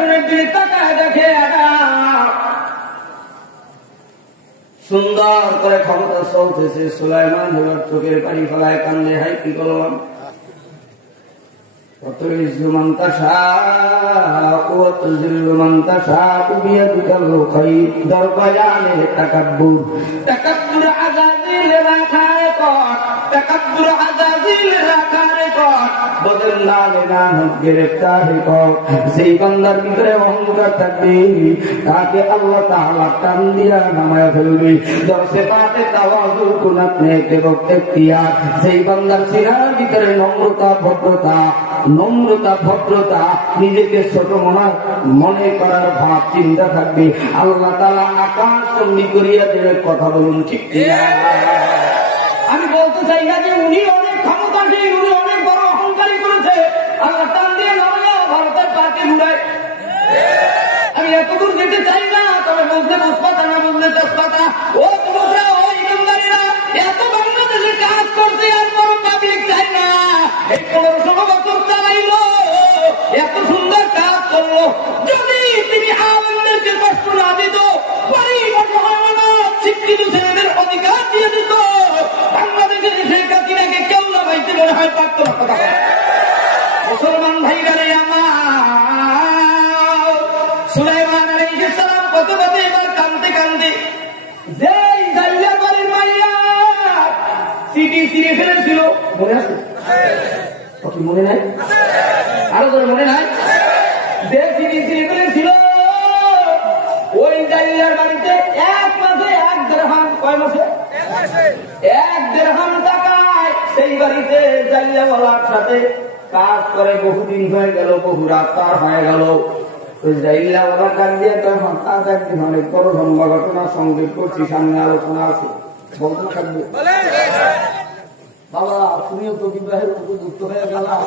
সিংহাসনের দিকে তাকায় দেখে সুন্দর করে ক্ষমতা চলতেছে। সুলাইমান এবার চোখের পানি ফেলায় কান্দে, হাই কি করলাম। সেই বান্দার ভিতরে অহংকার থাকবে, তাকে আল্লাহ তাআলা টান দিয়া নামায়া ফেলবে। দর্শে পাতে তাওয়াজু কুনাত নেকে রক্তে দিয়া, সেই বান্দার সিনার ভিতরে নম্রতা ভদ্রতা, নিজেকে ছোট মনে করার ভাব চিন্তা থাকবে। আল্লাহ তাআলা আকাশ চন্ডী করিয়া দেবে। কথা বলুন ঠিক কিনা? আমি বলতে চাই না যে উনি অনেক ক্ষমতাশীল, উনি অনেক বড় অহংকারী করেছে। আল্লাহ টান দিয়ে নামায়া ভারতের পাকে ঘুরায়। আমি এতদূর যেতে চাই না, তবে বলতে বুঝপাতা না বললে তেজপাতা। ও যুবকরা, ও ইমানদারেরা, এত বাংলাদেশে কাজ করতে আর বড় পাবলিক চাই না। এই 15-16 বছর চালাইলো, এত সুন্দর কাজ করলো। যদি তিনি আলেমদেরকে কষ্ট না দিত, গরিব শিক্ষিত ছেলেদের অধিকার দিয়ে দিত, বাংলাদেশের শেখ হাসিনাকে কেউ নামাইতে মনে হয় পারত না। কথা মুসলমান ভাইরা রে আমার, সুলাইমান আলাইহিস সালাম কত এবার কান্দে যেই জাল্লা বাড়ির মাইয়া সিটি সিরে ফেলেছিল, মনে আছে? কি মনে নাই? আরো করে মনে নাই? যে সিটি সিরে ফেলেছিল, ওই জাল্লার বাড়িতে 1 মাসে 1 দিরহাম, কয় মাসে? 1 দিরহাম টাকায় সেই বাড়িতে জাল্লাওয়ালার সাথে কাজ করে বহুদিন হয়ে গেল, বহু রাত পার হয়ে গেল। ওই জাল্লাওয়ালা কাজ দিয়ে একদিন অনেক বড় লম্বা ঘটনা সংযোগ করছি, সামনে আলোচনা আছে, বলতে থাকবে। বাবা, তুমিও তো বিবাহের উপযুক্ত হয়ে গেলাম,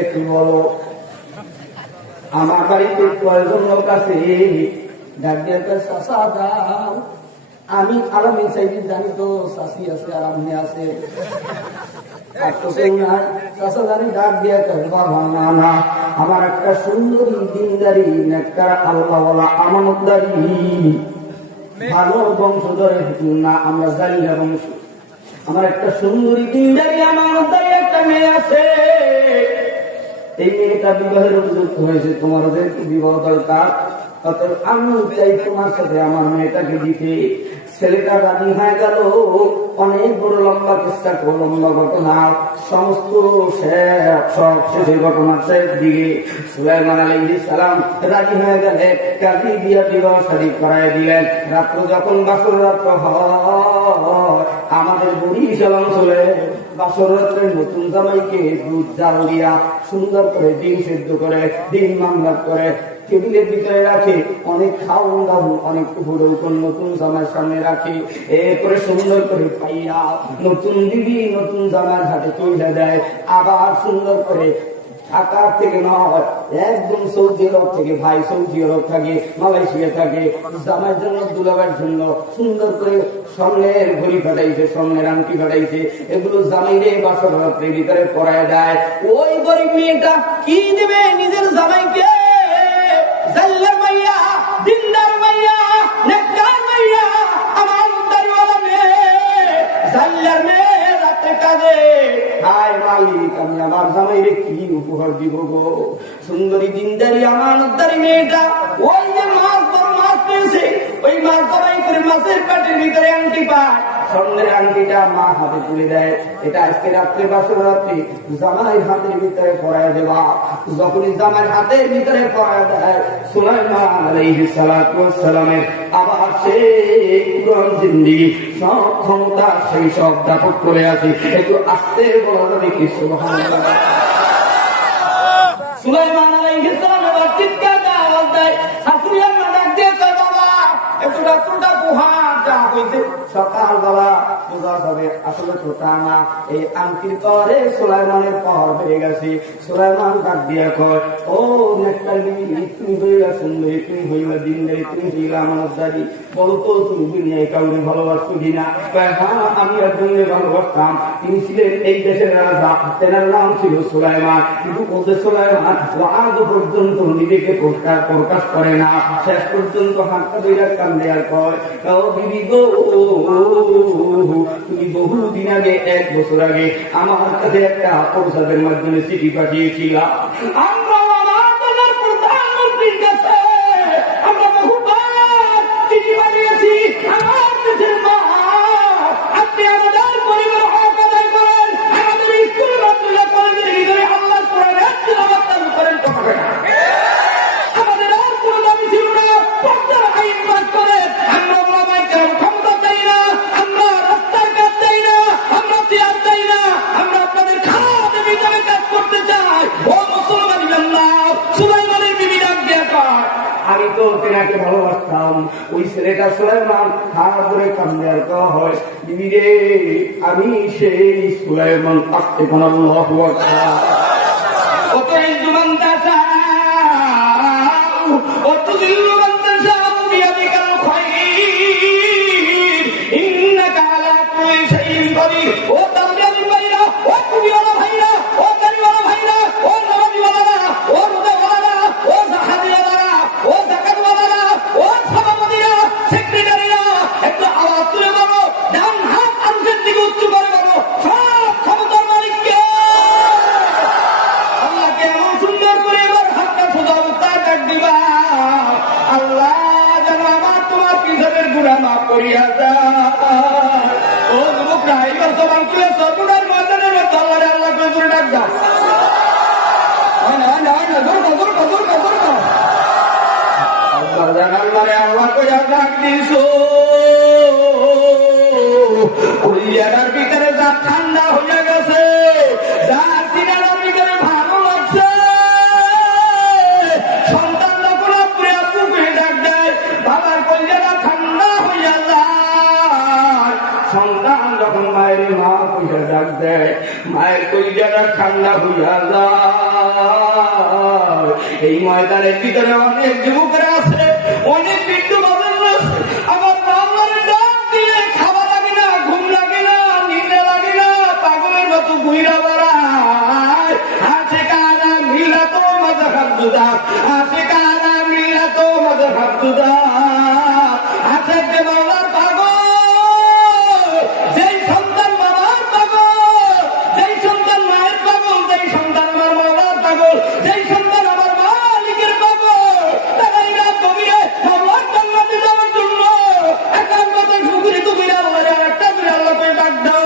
একটু বলো। আমার বাড়িতে কয়জন লোক আছে? আমি আরামে চাইছি, জানি তো শাশি আছে, আরামে আছে, আমার একটা সুন্দরী দিনদারি, একটা আল্লাহওয়ালা আমানতদারি ভালো বংশধরে না, আমরা জানি না বংশ। আমার একটা সুন্দরী দিনদারি আমানতদারি একটা মেয়ে আছে। এই মেয়েটা বিবাহের উপযুক্ত হয়েছে, তোমার যেহেতু বিবাহ দরকার, অতএব আমি চাই তোমার সাথে আমার মেয়েটাকে দিতে। ছেলেটা রাজি হয়ে গেল। অনেক বড় লম্বা চেষ্টা করো, লম্বা ঘটনা, সমস্ত সব শেষের ঘটনা শেষ দিকে সুলাইমান আলাইহিস সালাম রাজি হয়ে গেলে কাজী দিয়া বিবাহ শাদী করায় দিলেন। রাত্র যখন বাসর রাত্র হয়, আমাদের বরিশাল অঞ্চলে বাসর রাত্রে নতুন জামাইকে দুধ জাল দিয়া সুন্দর করে ডিম সেদ্ধ করে, ডিম মামলা করে টেবিলের ভিতরে রাখে, অনেক খাওয়ান দাও, অনেক উপর নতুন জামার সামনে রাখে। এরপরে সুন্দর করে পাইয়া নতুন দিদি নতুন জামার হাতে তুলে দেয়। আবার সুন্দর করে ঢাকা থেকে নয়, একদম সৌদি আরব থেকে, ভাই সৌদি আরব থাকে, মালয়েশিয়া থাকে, জামার জন্য দুলাবার জন্য সুন্দর করে স্বর্ণের ঘড়ি ফাটাইছে, স্বর্ণের আংটি ফাটাইছে। এগুলো জামাইরে বাসর রাত্রের ভিতরে পরায় দেয়। ওই গরিব মেয়েটা কি দেবে নিজের জামাইকে? জাল্লার মাইয়া, দিনদার মাইয়া, নেককার মাইয়া, আমার দাড়িওয়ালা মেয়ে, জাল্লার মেয়ে রাতে কাঁদে, হায় মালিক, আমি আমার জামাইরে কি উপহার দিব গো? সুন্দরী দিনদারি আমানতদারি মেয়েটা ওই যে মাছ বড় মাছ পেয়েছে, ওই মাছ ধরাই করে মাছের পেটের ভিতরে আংটি পায়, স্বর্ণের আংটিটা মা হাতে তুলে দেয়। এটা আজকে রাত্রে বাসর রাত্রি জামাই হাতের ভিতরে পরায় দেওয়া। যখনই জামাই হাতের ভিতরে পরায় দেয়, সুলাইমান আলাইহিস সালাতু ওয়াস সালামের আবার সেই পুরান জিন্দেগি, সব ক্ষমতা, সেই সব দাপট করে আছে। একটু আস্তে বলা দেখি সুবহানাল্লাহ। সুলাইমান আলাইহিস সালাম আবার চিৎকার দিয়ে আওয়াজ দেয়, শাশুড়ি আম্মা ডাক দিয়ে কয়, বাবা একটু রাত্রটা পোহাটা কইতে সকালবেলা পূজা হবে, আসলে তো তা না। এই আংটির পরে সুলাইমানের পর হয়ে গেছে। সুলাইমান ডাক দিয়া কয়, ও নেককার বিবি, তুমি হইলা সুন্দরী, তুমি হইলা দিনদারি, তুমি হইলা আমানতদারি, বলো তো তুমি দুনিয়ায় কাউকে ভালোবাসতো কিনা? হ্যাঁ, আমি একজনকে ভালোবাসতাম, তিনি ছিলেন এই দেশের রাজা, তেনার নাম ছিল সুলাইমান। কিন্তু ওদের সুলাইমান আজ পর্যন্ত নিজেকে প্রকাশ করে না। শেষ পর্যন্ত হাতটা দুইটা কান দেওয়ার পর, ও বিবি গো, তুমি বহুদিন আগে, 1 বছর আগে আমার কাছে একটা প্রসাদের মাধ্যমে চিঠি পাঠিয়েছিলাম। আমরা আমার দেশের প্রধানমন্ত্রীর কাছে আমরা বহুবার চিঠি পাঠিয়েছি। আমার দেশের মা, আপনি আমাদের পরিবার হক আদায় করেন, আমাদের স্কুল বাচ্চারা কলেজের ভিতরে আল্লাহ কোরআনের তিলাওয়াত চালু করেন। আমাদের আর কোনো দাবি ছিল না, পর্দার আইন পাস করেন। আমরা ওলামায়ে কেরাম ক্ষমতা চাই না, আমরা রাস্তার কাজ চাই না, আমরা চেয়ার চাই না, আমরা আপনাদের খারাপ ভিতরে কাজ করতে চাই। ও মুসলমান বান্দা, সুলাইমানের বিবি ডাক দিয়া কয়, আমি তো তেনাকে ভালোবাসতাম। ওই ছেলেটা সুলাইমান খারাপ করে কান্দে আর কওয়া হয়, বিবি রে, আমি সেই সুলাইমান। আসতে কোন আল্লাহু আকবার। কত হিন্দু বান্দা চাও, কত দিল্লু বান্দা চাও, বিয়াদিকাল খায়র, ইন্নাকা আলা কুল্লি শাইইন কাদির। ও তাওয়াক্কুল ভাইরা, ও কুবিওয়ালা ভাইরা, ও কারিওয়ালা ভাইরা, ও নামাজীওয়ালা, ও রোজাওয়ালা, ও জাহাদিওয়ালা, ও যাকাতওয়ালা, ও সভাপতিরা, সেক্রেটারিরা, একটু আওয়াজ তুলে বলো, ডান হাত আরশের দিকে উঁচু করে বলো, সব ক্ষমতার মালিক কে? আল্লাহকে এমন সুন্দর করে এবার হাতটা সোজা অবস্থায় ডাক দিবা, আল্লাহ যেন আমার তোমার পিছনের গুনাহ মাফ করিয়া দাও। ও যুবকরা, এবার জবান খুলে সর্বদার ময়দানের মধ্যে আল্লাহরে আল্লাহ করে জোরে ডাক দাও। আল্লাহরে আল্লাহ করে ডাক দিছো, কলিজার ভিতরে যা ঠান্ডা হয়ে গেছে, যা সিনার ভিতরে ভালো লাগছে। সন্তান যখন আপনি আপু করে ডাক দেয়, বাবার কলিজাটা ঠান্ডা হইয়া যায়। সন্তান যখন মায়ের মা কইয়া ডাক দেয়, মায়ের কলিজাটা ঠান্ডা হইয়া যায়। এই ময়দানের ভিতরে অনেক যুবকেরা আছে, অনেক বিন্দু বাজার আছে। আমার বাবার ডাক দিলে খাওয়া লাগে না, ঘুম লাগে না, নিদ্রা লাগে না, পাগলের মতো ঘুইরা বেড়ায়। আছে কারা মিলা তো মজা হাবদুদা, আছে কারা মিলা তো মজা হাবদুদা, আছে যে বাবার পাগল, যেই সন্তান বাবার পাগল, যেই সন্তান মায়ের পাগল, যেই সন্তান আমার বাবার পাগল, যেই সন্তান আমার মালিকের পাগল, তারাই রাত গভীরে বাবার জান্নাতে যাওয়ার জন্য একান্ততে শুকরি তুমি আল্লাহ আর একটা বিড়াল করে ডাক দাও।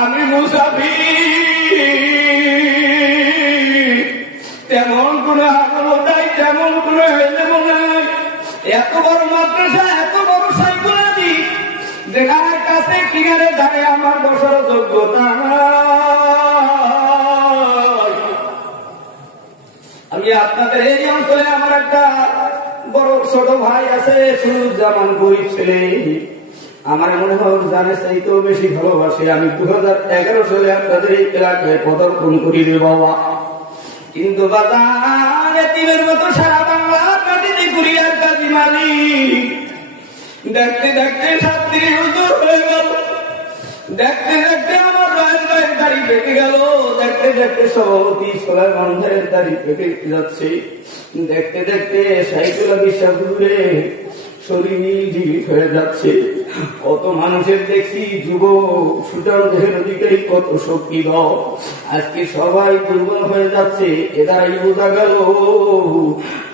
আমি মুসাফির, তেমন কোন আগ্রহ নাই, তেমন কোন এলেম নাই। এত বড় মাদ্রাসা, এত বড় সাইকুলারি, যেখানে কাছে কিনারে ধারে আমার বসার যোগ্যতা নাই। আমি আপনাদের এই অঞ্চলে আমার একটা বড় ছোট ভাই আছে, সুরুজ্জামান, গরিব ছেলে। আমার মনে হয় জানে চাইতেও বেশি ভালোবাসে। আমি 2011 সালে আপনাদের এই এলাকায় পদার্পণ করি রে বাবা। কিন্তু বাজার এতিমের মতো সারা বাংলার মাটিতে কুরিয়ার কাজী মালিক। দেখতে দেখতে 7 দিন হুজুর হয়ে গেল, দেখতে দেখতে আমার রায়ের গায়ের দাড়ি পেকে গেল, দেখতে দেখতে সভাপতি সুলাইমান ভাইয়ের দাড়ি পেকে যাচ্ছে, দেখতে দেখতে সাইকুলা বিশ্বাস ঘুরে শরীর ঢিল হয়ে যাচ্ছে। কত মানুষের দেখছি যুবক সুঠামদের দিকেই কত শক্তি দাও, আজকে সবাই দুর্বল হয়ে যাচ্ছে। এদারাই বোঝা গেল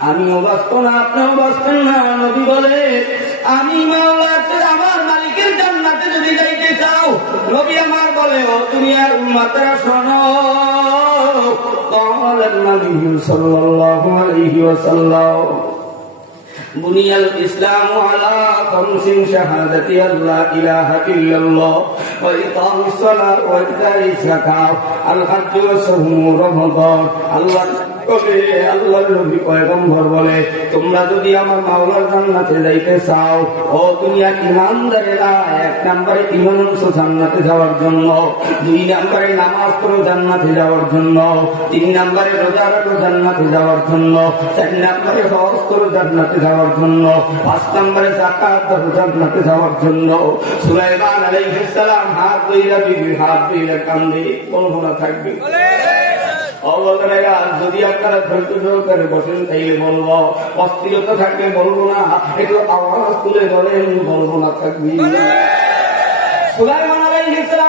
আমিও বাঁচত না, আপনিও বাঁচতেন না। নবী বলে, আমি মাওলার আমার মালিকের জান্নাতে যদি যাইতে চাও, নবী আমার বলে, ও দুনিয়ার উম্মতেরা শোনো। قال النبي صلى الله عليه وسلم بني الإسلام على 5 شهادة أن لا إله إلا الله وإقام الصلاة وإيتاء الزكاة الحج وصوم رمضان। আল্লাহ তবে আল্লাহর নবী পয়গম্বর বলে, তোমরা যদি আমার মাওলার জান্নাতে যাইতে চাও, ও দুনিয়া ইমানদারেরা, 1 নম্বরে ঈমান আনছো জান্নাতে যাওয়ার জন্য, 2 নম্বরে নামাজ পড়ো জান্নাতে যাওয়ার জন্য, 3 নম্বরে রোজা রাখো জান্নাতে যাওয়ার জন্য, 4 নম্বরে হজ করো জান্নাতে যাওয়ার জন্য, 5 নম্বরে যাকাত দাও জান্নাতে যাওয়ার জন্য। সুলাইমান আলাইহিস সালাম হাত ধইরা বিবির হাত ধইরা কান্দে, বলবো না থাকবে। যদি আপনারা ধৈর্য সহকারে বসেন তাইলে বলবো, অস্থিরতা থাকলে বলবো না, একটু আওয়াজ তুলে বলেন, বলবো না থাকবি। সুলাইমান আলাইহিস সালাম